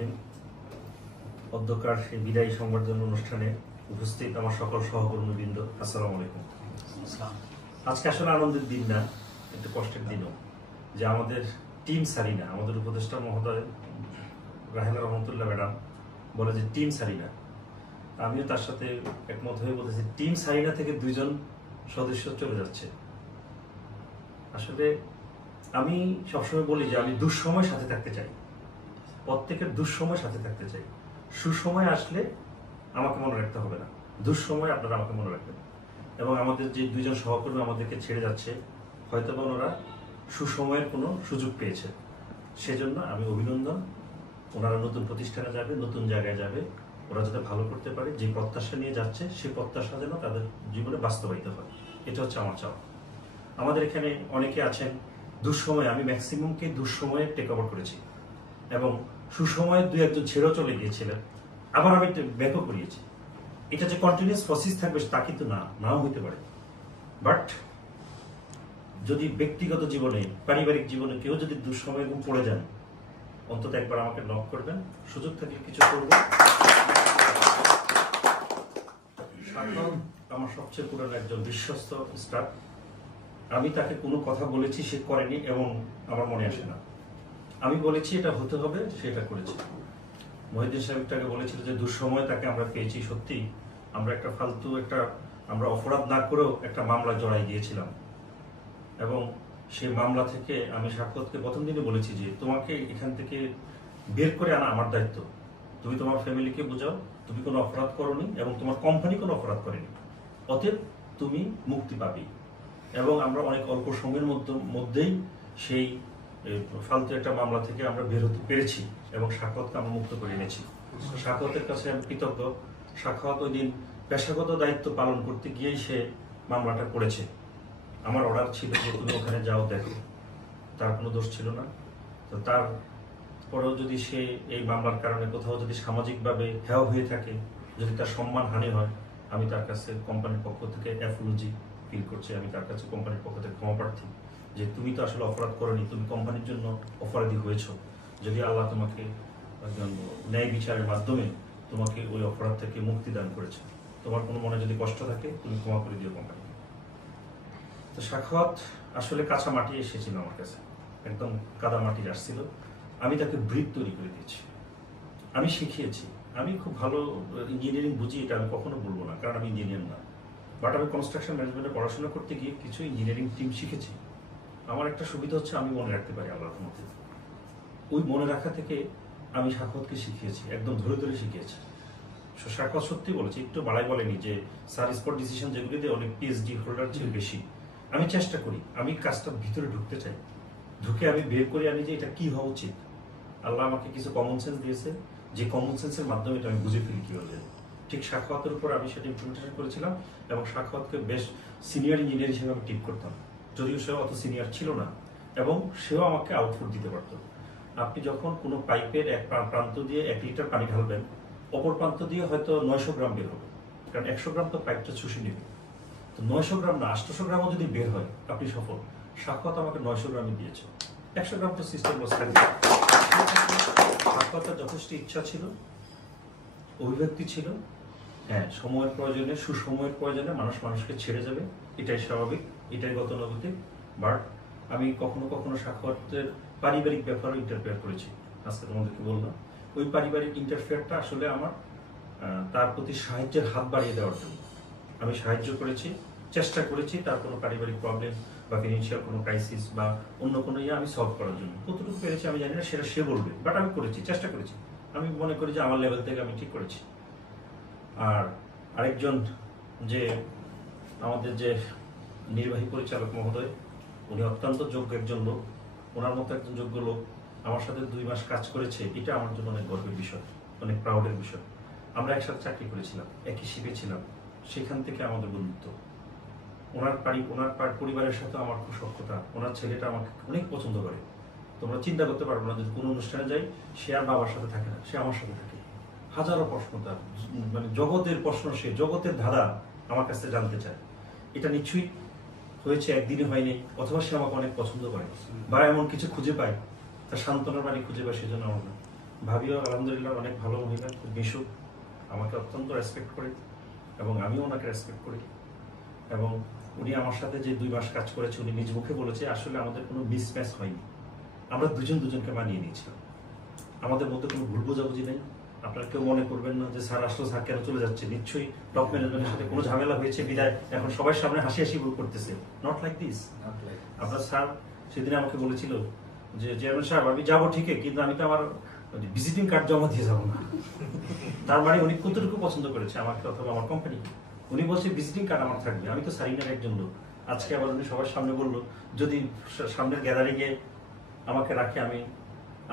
রহিম। অধ্যকার এই বিদায়ী সংবর্ধনা অনুষ্ঠানে উপস্থিত আমার সকল সহকর্মীবৃন্দ, আসসালামু আলাইকুম। আজকে আসলে আনন্দের দিন না, একটু কষ্টের দিনও, যে আমাদের টিম সারিনা, আমাদের উপদেষ্টা মহোদয় রাহেলা রহমতুল্লাহ ম্যাডাম বলে যে টিম সারিনা। আমিও তার সাথে একমত হয়ে বলতেছি, টিম সারিনা থেকে 2 জন সদস্য চলে যাচ্ছে। আসলে আমি সবসময় বলি যে আমি দুঃসময় সাথে থাকতে চাই, প্রত্যেকের দুঃসময় সাথে থাকতে চাই। সুসময় আসলে আমাকে মনে রাখতে হবে না, দুঃসময় আপনারা আমাকে মনে রাখবেন। এবং আমাদের যে 2 জন সহকর্মী আমাদেরকে ছেড়ে যাচ্ছে, হয়তো বা ওনারা সুসময়ের কোনো সুযোগ পেয়েছে, সেজন্য আমি অভিনন্দন। ওনারা নতুন প্রতিষ্ঠানে যাবে, নতুন জায়গায় যাবে, ওরা যাতে ভালো করতে পারে, যে প্রত্যাশা নিয়ে যাচ্ছে সেই প্রত্যাশা যেন তাদের জীবনে বাস্তবায়িত হয়, এটা হচ্ছে আমার চাওয়া। আমাদের এখানে অনেকে আছেন দুঃসময়ে, আমি ম্যাক্সিমামকে দুঃসময়ে টেক ওভার করেছি এবং সুসময়ে 2-1 জন ছেড়েও চলে গিয়েছিলেন, আবার আমি ব্যাকও করিয়েছি। এটা যে কন্টিনিউয়াস প্রসেস থাকবে তা কিন্তু নাও হইতে পারে। বাট যদি ব্যক্তিগত জীবনে, পারিবারিক জীবনে কেউ যদি দুঃসময়ে পড়ে যান, অন্তত একবার আমাকে নক করবেন, সুযোগ থাকলে কিছু করবো। আমার সবচেয়ে পুরানো একজন বিশ্বস্ত স্টাফ, আমি তাকে কোনো কথা বলেছি সে করেনি এবং আমার মনে আসে না। আমি বলেছি এটা হতে হবে, সেটা করেছে। মহিউদ্দিন সাহেবটাকে বলেছিল যে দুঃসময় তাকে আমরা পেয়েছি, সত্যি আমরা একটা ফালতু আমরা অপরাধ না করেও একটা মামলা জড়াই গিয়েছিলাম এবং সেই মামলা থেকে আমি সাক্ষাৎকে প্রথম দিনে বলেছি যে তোমাকে এখান থেকে বের করে আনা আমার দায়িত্ব। তুমি তোমার ফ্যামিলিকে বোঝাও তুমি কোনো অপরাধ করোনি এবং তোমার কোম্পানি কোনো অপরাধ করেনি, অতএব তুমি মুক্তি পাবে। এবং আমরা অনেক অল্প সময়ের মধ্যেই সেই ফালতু একটা মামলা থেকে আমরা বের হতে পেরেছি এবং সাক্ষাৎকে আমরা মুক্ত করে এনেছি। সাক্ষাতের কাছে আমি কৃতজ্ঞ। সাক্ষাৎ ওই দিন পেশাগত দায়িত্ব পালন করতে গিয়েই সে মামলাটা করেছে। আমার অর্ডার ছিল যে তুমি ওখানে যাও, দেখো, তার কোনো দোষ ছিল না। তো তারপরেও যদি সে এই মামলার কারণে কোথাও যদি সামাজিকভাবে হেয় হয়ে থাকে, যদি তার সম্মান হানি হয়, আমি তার কাছে কোম্পানির পক্ষ থেকে অ্যাপোলজি ফিল করছি। আমি তার কাছে কোম্পানির পক্ষ থেকে ক্ষমা প্রার্থী যে তুমি তো আসলে অপরাধ করোনি, তুমি কোম্পানির জন্য অপরাধী হয়েছ। যদি আল্লাহ তোমাকে ন্যায় বিচারের মাধ্যমে তোমাকে ওই অপরাধ থেকে মুক্তি দান করেছে, তোমার কোনো মনে যদি কষ্ট থাকে তুমি ক্ষমা করে দিও কোম্পানিকে। তো সাক্ষাৎ আসলে কাঁচা মাটি এসেছিল আমার কাছে, একদম কাদা মাটি আসছিল। আমি তাকে ব্রিজ তৈরি করে দিয়েছি, আমি শিখিয়েছি। আমি খুব ভালো ইঞ্জিনিয়ারিং বুঝি, এটা আমি কখনো বলবো না, কারণ আমি ইঞ্জিনিয়ার না। বাট আমি কনস্ট্রাকশন ম্যানেজমেন্টে পড়াশোনা করতে গিয়ে কিছু ইঞ্জিনিয়ারিং টিম শিখেছি। আমার একটা সুবিধা হচ্ছে আমি মনে রাখতে পারি আল্লাহর মধ্যে। ওই মনে রাখা থেকে আমি সাক্ষাৎকে শিখিয়েছি, একদম ধরে ধরে শিখিয়েছি। সাক্ষাৎ সত্যি বলেছি, একটু বাড়াই বলেনি যে স্যার স্পট ডিসিশন যেগুলিতে অনেক পিএইচডি হোল্ডার ছিল বেশি। আমি চেষ্টা করি, আমি কাজটার ভিতরে ঢুকতে চাই, ঢুকে আমি বের করে আনি যে এটা কি হওয়া উচিত। আল্লাহ আমাকে কিছু কমন সেন্স দিয়েছে, যে কমন সেন্সের মাধ্যমে এটা আমি বুঝে ফেলি কীভাবে। ঠিক সাক্ষাতের উপর আমি সেটা ইমপ্লিমেন্টেশন করেছিলাম এবং সাক্ষাৎকে বেশ সিনিয়র ইঞ্জিনিয়ার হিসেবে আমি ট্রিট করতাম, যদিও সেও অত সিনিয়র ছিল না এবং সেও আমাকে আউটপুট দিতে পারত। আপনি যখন কোনো পাইপের এক প্রান্ত দিয়ে 1 লিটার পানি ঢালবেন, অপর প্রান্ত দিয়ে হয়তো 900 গ্রাম বের হবে, কারণ 100 গ্রাম তো পাইপটা শুষে নেবে। তো 900 গ্রাম না 800 গ্রামও যদি বের হয় আপনি সফল। সাক্ষাৎ আমাকে 900 গ্রামই দিয়েছে, 100 গ্রাম তো সিস্টেম বসে। সাক্ষাতের যথেষ্ট ইচ্ছা ছিল, অভিব্যক্তি ছিল। হ্যাঁ, সময়ের প্রয়োজনে, সুসময়ের প্রয়োজনে মানুষ মানুষকে ছেড়ে যাবে, এটাই স্বাভাবিক, এটাই গতানুগতিক। বাট আমি কখনো কখনো সাক্ষাতের পারিবারিক ব্যাপারও ইন্টারফেয়ার করেছি। আজকে তোমাদেরকে বললাম, ওই পারিবারিক ইন্টারফেয়ারটা আসলে আমার তার প্রতি সাহায্যের হাত বাড়িয়ে দেওয়ার জন্য আমি সাহায্য করেছি, চেষ্টা করেছি তার কোনো পারিবারিক প্রবলেম বা ফিনান্সিয়াল কোনো ক্রাইসিস বা অন্য কোনো আমি সলভ করার জন্য। কতটুকু পেরেছি আমি জানি না, সেটা সে বলবে, বাট আমি করেছি, চেষ্টা করেছি। আমি মনে করি যে আমার লেভেল থেকে আমি ঠিক করেছি। আর আরেকজন যে আমাদের যে নির্বাহী পরিচালক মহোদয়, উনি অত্যন্ত যোগ্য একজন লোক। ওনার মতো একজন যোগ্য লোক আমার সাথে 2 মাস কাজ করেছে, এটা আমার জন্য অনেক গর্বের বিষয়, অনেক প্রাউডের বিষয়। আমরা একসাথে চাকরি করেছিলাম, একই শিপে ছিলাম, সেখান থেকে আমাদের বন্ধুত্ব। ওনার পরিবারের সাথে আমার খুব সখ্যতা। ওনার ছেলেটা আমাকে অনেক পছন্দ করে। তোমরা চিন্তা করতে পারবো না, যদি কোনো অনুষ্ঠানে যাই সে আর বাবার সাথে থাকে না, সে আমার সাথে থাকে। হাজারো প্রশ্ন তার, মানে জগতের প্রশ্ন, সে জগতের ধাঁধা আমার কাছে জানতে চায়। এটা নিশ্চয়ই হয়েছে, একদিনে হয়নি, অথবা সে আমাকে অনেক পছন্দ করে বা এমন কিছু খুঁজে পায়, তার সান্ত্বনার বাণী খুঁজে পায়, সেজন্য আমার ভাবিও আলহামদুলিল্লাহ অনেক ভালো মহিলা, খুব মিশুক, আমাকে অত্যন্ত রেসপেক্ট করে এবং আমিও ওনাকে রেসপেক্ট করি। এবং উনি আমার সাথে যে 2 মাস কাজ করেছে উনি নিজ মুখে বলেছে আসলে আমাদের কোনো মিসম্যাচ হয়নি, আমরা দুজন দুজনকে মানিয়ে নিয়েছিলাম, আমাদের মধ্যে কোনো ভুল বোঝাবুঝি নেই। আপনারা কেউ মনে করবেন না যে স্যার আসলো, স্যার কেন চলে যাচ্ছে, নিশ্চয়ই টপ ম্যানেজমেন্টের সাথে কোনো ঝামেলা হয়েছে বিদায় এখন সবার সামনে হাসি হাসি ভুল করতেছে। Not like this. আপনার স্যার সেদিন আমাকে বলেছিল যে চেয়ারম্যান সাহেব আমি যাবো ঠিকই, কিন্তু আমি তো আমার ভিজিটিং কার্ড জমা দিয়ে যাবো না। তার মানে উনি কতটুকু পছন্দ করেছে আমাকে অথবা আমার কোম্পানি। উনি বলছে ভিজিটিং কার্ড আমার থাকবে, আমি তো সারিনার একজন লোক। আজকে আবার উনি সবার সামনে বললো যদি সামনের গ্যাদারিংয়ে আমাকে রাখে আমি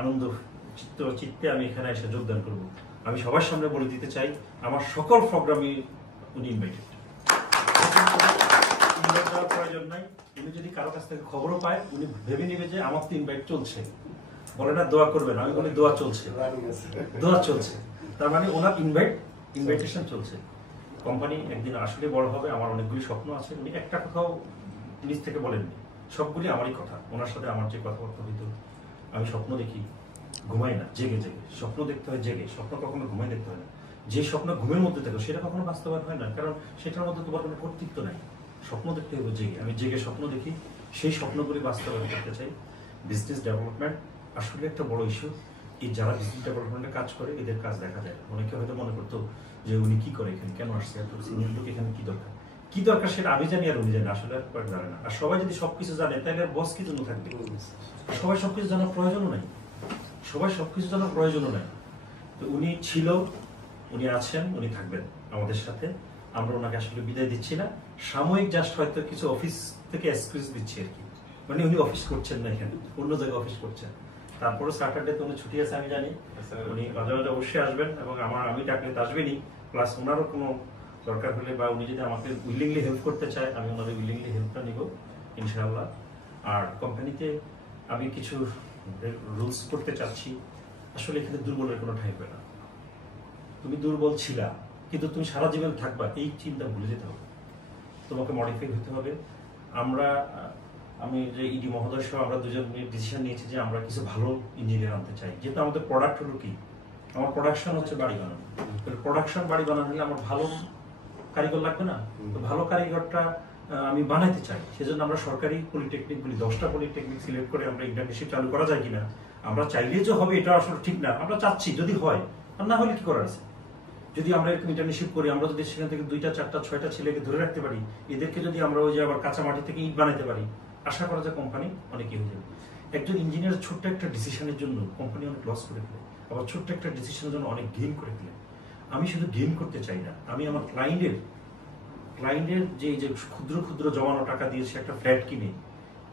আনন্দ চিত্তে আমি এখানে এসে যোগদান করব। আমি সবার সামনে বলে দিতে চাই আমার সকল প্রোগ্রামে উনি ইনভাইটেড, ইনভাইট দেওয়ার প্রয়োজন নাই। উনি যদি কারো কাছ থেকে খবরও পায় উনি ভেবে নেবে যে আমার তো ইনভাইট চলছে, বলে না দোয়া করবেন, আমি বলি দোয়া চলছে, দোয়া চলছে। তার মানে ওনার ইনভাইটেশন চলছে। কোম্পানি একদিন আসলে বড় হবে, আমার অনেকগুলি স্বপ্ন আছে। উনি একটা কথাও নিজ থেকে বলেননি, সবগুলি আমারই কথা। ওনার সাথে আমার যে কথাবার্তা হইতো, আমি স্বপ্ন দেখি, ঘুমাই না, জেগে জেগে স্বপ্ন দেখতে হয়, জেগে স্বপ্ন কখনো ঘুমাই দেখতে হয় না। যে স্বপ্ন ঘুমের মধ্যে থাকে সেটা কখনো বাস্তবায়ন হয় না, কারণ সেটার মধ্যে তোমার কোনো কর্তৃত্ব নাই। স্বপ্ন দেখতে হবে জেগে, আমি জেগে স্বপ্ন দেখি, সেই স্বপ্নগুলি বাস্তবায়ন করতে চাই। বিজনেস ডেভেলপমেন্ট আসলে একটা বড় ইস্যু। এই যারা বিজনেস ডেভেলপমেন্টে কাজ করে এদের কাজ দেখা যায়। অনেকে হয়তো মনে করতো যে উনি কি করে এখানে, কেন আসছে, এত সিনিয়র লোক এখানে কি দরকার, কি দরকার সেটা আমি জানি আর উনি জানি, আসলে আর জানে না। আর সবাই যদি সবকিছু জানে তাহলে বস কি জন্য থাকবে? সবাই সবকিছু জানার প্রয়োজনও নাই, সবাই সবকিছু জানার প্রয়োজনও নাই। তো উনি ছিল, উনি আছেন, উনি থাকবেন আমাদের সাথে। আমরা ওনাকে আসলে বিদায় দিচ্ছি না, সাময়িক জাস্ট হয়তো কিছু অফিস থেকে এক্সকিউজ দিচ্ছি আর কি। মানে উনি অফিস করছেন না এখানে, অন্য জায়গায় অফিস করছেন। তারপরে স্যাটারডে তো উনি ছুটি আছে আমি জানি, উনি মাঝে মাঝে অবশ্যই আসবেন এবং আমি ডাকলে তো আসবেনই। প্লাস ওনারও কোনো দরকার হলে বা উনি যদি আমাকে উইলিংলি হেল্প করতে চায় আমি ওনাদের উইলিংলি হেল্পটা নিব ইনশাআল্লাহ। আর কোম্পানিতে আমি কিছু রুলস করতে চাচ্ছি। আসলে এখানে দুর্বলের কোনো ঠাঁই হবে না। তুমি দুর্বল ছিলা কিন্তু তুমি সারা জীবন থাকবা, এই চিন্তা ভুলে যেতে হবে, তোমাকে মডিফাই হতে হবে। আমি যে ইডি মহোদয় সহ আমরা দুজন ডিসিশন নিয়েছি যে আমরা কিছু ভালো ইঞ্জিনিয়ার আনতে চাই। যেহেতু আমাদের প্রোডাক্ট হলো কি, আমার প্রোডাকশন হচ্ছে বাড়ি বানানো। প্রোডাকশন বাড়ি বানানো হলে আমার ভালো কারিগর লাগবে না? তো ভালো কারিগরটা আমি বানাইতে চাই। সেজন্য আমরা সরকারি পলিটেকনিকগুলি 10টা পলিটেকনিক সিলেক্ট করে আমরা ইন্টার্নশিপ চালু করা যায় কিনা। আমরা চাইলে যে হবে এটা আসলে ঠিক না, আমরা চাচ্ছি যদি হয়, আর না হলে কি করার আছে। যদি আমরা এরকম ইন্টার্নশিপ করি, আমরা যদি সেখান থেকে 2টা 4টা 6টা ছেলেকে ধরে রাখতে পারি, এদেরকে যদি আমরা ওই যে আবার কাঁচা মাটি থেকে ইট বানাতে পারি, আশা করা যায় কোম্পানি অনেক হয়ে যাবে। একজন ইঞ্জিনিয়ার ছোট্ট একটা ডিসিশনের জন্য কোম্পানি অনেক লস করে ফেলে, আবার ছোট্ট একটা ডিসিশনের জন্য অনেক গেইন করে ফেলে। আমি শুধু গেইন করতে চাই না, আমি আমার ক্লায়েন্টের যে ক্ষুদ্র ক্ষুদ্র জমানো টাকা দিয়ে সে একটা ফ্ল্যাট কিনে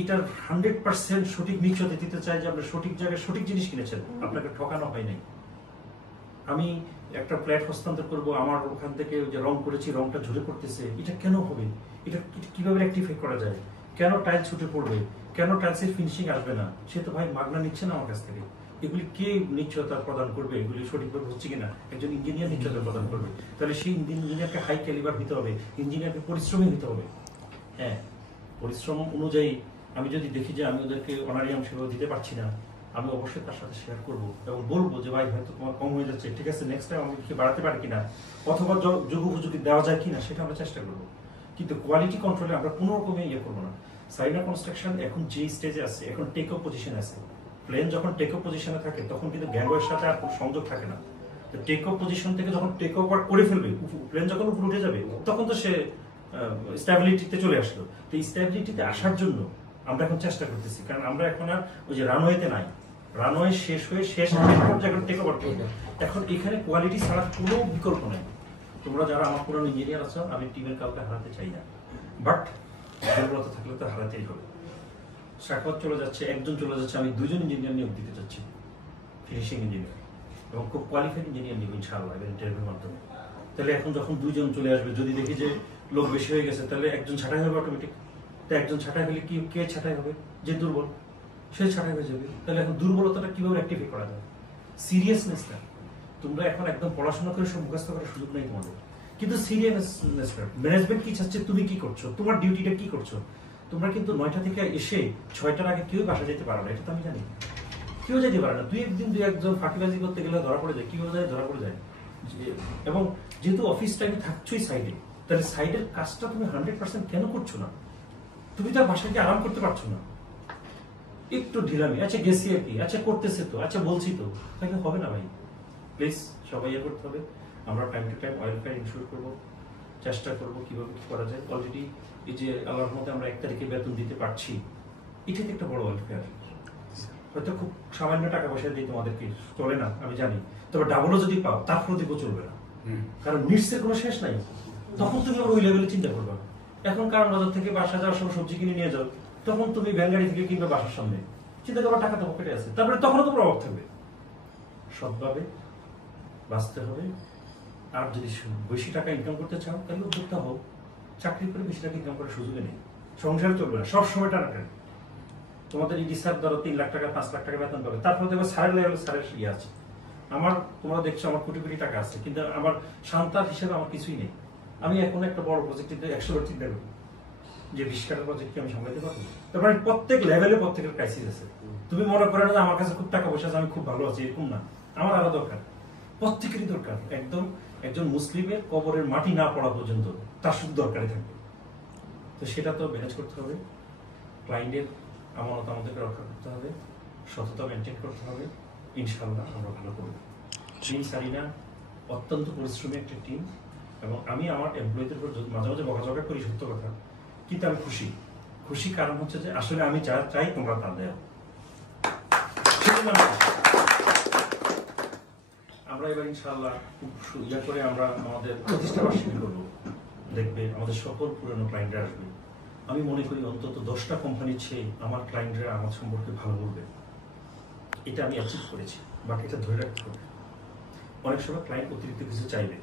এটার 100% সঠিক নিশ্চয়তা দিতে চাই যে আপনি সঠিক জায়গায় সঠিক জিনিস কিনেছেন, আপনাকে ঠকানো হয় নাই। আমি একটা ফ্ল্যাট হস্তান্তর করবো, আমার ওখান থেকে যে রং করেছি রংটা ঝরে পড়তেছে, এটা কেন হবে, এটা কিভাবে রেকটিফাই করা যায়, কেন টাইল ছুটে পড়বে, কেন টাইলসের ফিনিশিং আসবে না, সে তো ভাই মাগনা নিচ্ছে না আমার কাছ থেকে। এগুলি কে নিশ্চয়তা প্রদান করবে, এগুলি সঠিকভাবে হচ্ছে কিনা একজন ইঞ্জিনিয়ার নিশ্চয়তা প্রদান করবে। তাহলে সেই ইঞ্জিনিয়ারকে হাই ক্যালিবার হতে হবে, ইঞ্জিনিয়ারকে পরিশ্রমী হতে হবে। হ্যাঁ, পরিশ্রম অনুযায়ী আমি যদি দেখি যে আমি ওদেরকে অনারিয়াম সেবা দিতে পারছি না, আমি অবশ্যই তার সাথে শেয়ার করবো এবং বলবো যে ভাই হয়তো তোমার কম হয়ে যাচ্ছে, ঠিক আছে নেক্সট টাইম আমি কি বাড়াতে পারি কিনা, অথবা যোগ উপযোগী দেওয়া যায় কিনা সেটা আমরা চেষ্টা করবো। কিন্তু কোয়ালিটি কন্ট্রোলে আমরা কোনো রকমে ইয়ে করবো না। সাইনা কনস্ট্রাকশন এখন যে স্টেজে আছে, এখন টেক অফ পজিশনে আছে। প্লেন যখন টেক অফ পজিশনে থাকে তখন কিন্তু গ্যাংওয়ের সাথে আর কোনো সংযোগ থাকে না। তো টেক অফ পজিশন থেকে যখন টেক ওভার করে ফেলবে, প্লেন যখন উপরে উঠে যাবে তখন তো সে স্ট্যাবিলিটিতে চলে আসলো। তো এই স্ট্যাবিলিটিতে আসার জন্য আমরা এখন চেষ্টা করতেছি, কারণ আমরা এখন আর ওই যে রানওয়েতে নাই, রানওয়ে শেষ হয়ে শেষ এখন টেক ওভার করবে। এখন এখানে কোয়ালিটি ছাড়া কোনো বিকল্প নেই। তোমরা যারা আমার পুরনো ইঞ্জিনিয়ার আছো, আমি টিমের কাউকে হারাতে চাই না, বাট দুর্বলতা থাকলে তো হারাতেই হবে। সাক্ষাৎ চলে যাচ্ছে, একজন চলে যাচ্ছে, আমি 2জন ইঞ্জিনিয়ার নিয়োগ দিতে চাচ্ছি, ফিনিশিং ইঞ্জিনিয়ার, এবং খুব কোয়ালিফাইড ইঞ্জিনিয়ার নিব ইনশাআল্লাহ ইন্টারভিউর মাধ্যমে। তাহলে এখন যখন 2জন চলে আসবে, যদি দেখি যে লোক বেশি হয়ে গেছে, তাহলে একজন ছাঁটাই হবে অটোমেটিক। তো একজন ছাঁটাই হলে কি কে ছাঁটাই হবে? যে দুর্বল, সে ছাঁটাই হয়ে যাবে। তাহলে এখন দুর্বলতাটা কিভাবে রেকটিফাই করা যায়? সিরিয়াসনেসটা তোমরা এখন একদম পড়াশোনা করে সব মুখস্থ করার সুযোগ নেই তোমাদের, কিন্তু সিরিয়াসনেসটা ম্যানেজমেন্ট কি চাচ্ছে, তুমি কি করছো, তোমার ডিউটিটা কি করছো। তোমরা কিন্তু 9টা থেকে এসে 6টার আগে কেউ বাসা যেতে পারো না, এটা তো আমি জানি। কেউ যেতে পারে না, দুই একজন ফাঁকিবাজি করতে গেলে ধরা পড়ে যায়, কিভাবে যায় ধরা পড়ে যায়। এবং যেহেতু অফিস টাইমে থাকছোই সাইডে, তাহলে সাইডের কাজটা তুমি 100% কেন করছো না? তুমি তার বাসায় গিয়ে আরাম করতে পারছো না? একটু ঢিলামি, আচ্ছা গেছি আর কি, আচ্ছা করতেছে তো, আচ্ছা বলছি তো, তাহলে হবে না ভাই। প্লিজ সবাই ইয়ে করতে হবে। আমরা time to time oil fire ensure করবো, চেষ্টা করবো কিভাবে কি করা যায়। অলরেডি এই যে আল্লাহর মধ্যে আমরা 1 তারিখে বেতন দিতে পারছি, এটাতে একটা বড় অয়েল ফায়ার। হয়তো খুব সামান্য টাকা পয়সা দিয়ে তোমাদেরকে চলে না আমি জানি, তবে ডাবলও যদি পাও তারপর দিকেও চলবে না, কারণ নিডসের কোনো শেষ নাই। তখন তুমি ওই লেভেলে চিন্তা করবে। এখন কারণ বাজার থেকে বাসা যাওয়ার সময় সবজি কিনে নিয়ে যাও, তখন তুমি ভ্যানগাড়ি থেকে কিনবে বাসার সামনে, চিন্তা করো টাকা তো পকেটে আছে, তারপরে তখনও তো প্রভাব থাকবে। সৎভাবে বাঁচতে হবে। আর যদি বেশি টাকা ইনকাম করতে চাও তাহলে উদ্যোক্তা হোক, চাকরি করে বেশি টাকা ইনকাম করার সুযোগে নেই, সংসারে চলবে না সবসময় টানাটানি। তোমাদের ইডি স্যার ধরো 3 লাখ টাকা 5 লাখ টাকা বেতন পাবে, তারপরে দেখবে স্যারের লেভেলে স্যারের ইয়ে আছে। আমার তোমরা দেখছো আমার কোটি কোটি টাকা আছে, কিন্তু আমার সন্তান হিসেবে আমার কিছুই নেই। আমি এখন একটা বড় প্রজেক্টে 100 বার চিন্তা করি যে 20 টাকার প্রজেক্টকে আমি সামলাতে পারবো। তারপরে প্রত্যেক লেভেলে প্রত্যেকের ক্রাইসিস আছে। তুমি মনে করো না যে আমার কাছে খুব টাকা পয়সা আছে আমি খুব ভালো আছি, এরকম না। আমার আরো দরকার, প্রত্যেকেরই দরকার। একদম একজন মুসলিমের কবরের মাটি না পড়া পর্যন্ত তার শুধু দরকারই থাকবে। তো সেটা তো ম্যানেজ করতে হবে। ক্লায়েন্টের আমানত আমাদেরকে রক্ষা করতে হবে, সততা মেনটেন করতে হবে। ইনশাআল্লাহ আমরা ভালো করব। টিম সারিনা অত্যন্ত পরিশ্রমী একটা টিম, এবং আমি আমার এমপ্লয়ীদের উপর মাঝে মাঝে বকাঝকা করি, সত্য কথা, কিন্তু আমি খুশি। খুশি কারণ হচ্ছে যে আসলে আমি যা চাই তোমরা তা দেও। আমরা এবার ইনশাআল্লাহ খুব ইয়া করে আমরা আমাদের প্রতিষ্ঠা বার্ষিকী করবো, দেখবে আমাদের সকল পুরনো ক্লায়েন্টরা আসবে। আমি মনে করি অন্তত 10টা কোম্পানির চেয়ে আমার ক্লায়েন্টরা আমার সম্পর্কে ভালো বলবে। এটা আমি অ্যাচিভ করেছি, বাট এটা ধরে রাখতে হবে। অনেক সময় ক্লায়েন্ট অতিরিক্ত কিছু চাইবে,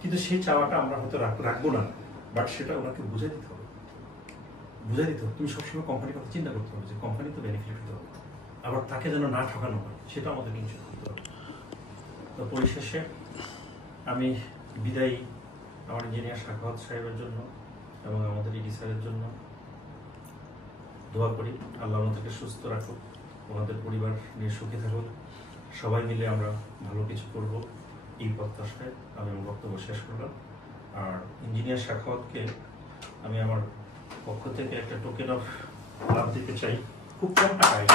কিন্তু সেই চাওয়াটা আমরা হয়তো রাখবো না, বাট সেটা ওনাকে বুঝাই দিতে হবে। তুমি সবসময় কোম্পানির কথা চিন্তা করতে হবে যে কোম্পানি তো বেনিফিট হতে হবে, আবার তাকে যেন না ঠকানো হয়, সেটা আমাদের ইনশিওর করতে হবে। তো পরিশেষে আমি বিদায়ী আমার ইঞ্জিনিয়ার সাখাওয়াত সাহেবের জন্য এবং আমাদের ইডি স্যারের জন্য দোয়া করি, আল্লাহ ওনাদেরকে সুস্থ রাখুক, ওনাদের পরিবার নিয়ে সুখে থাকুক, সবাই মিলে আমরা ভালো কিছু করব, এই প্রত্যাশায় আমি আমার বক্তব্য শেষ করলাম। আর ইঞ্জিনিয়ার সাখাওয়াতকে আমি আমার পক্ষ থেকে একটা টোকেন অফ লাভ দিতে চাই, খুব কম টাকায়।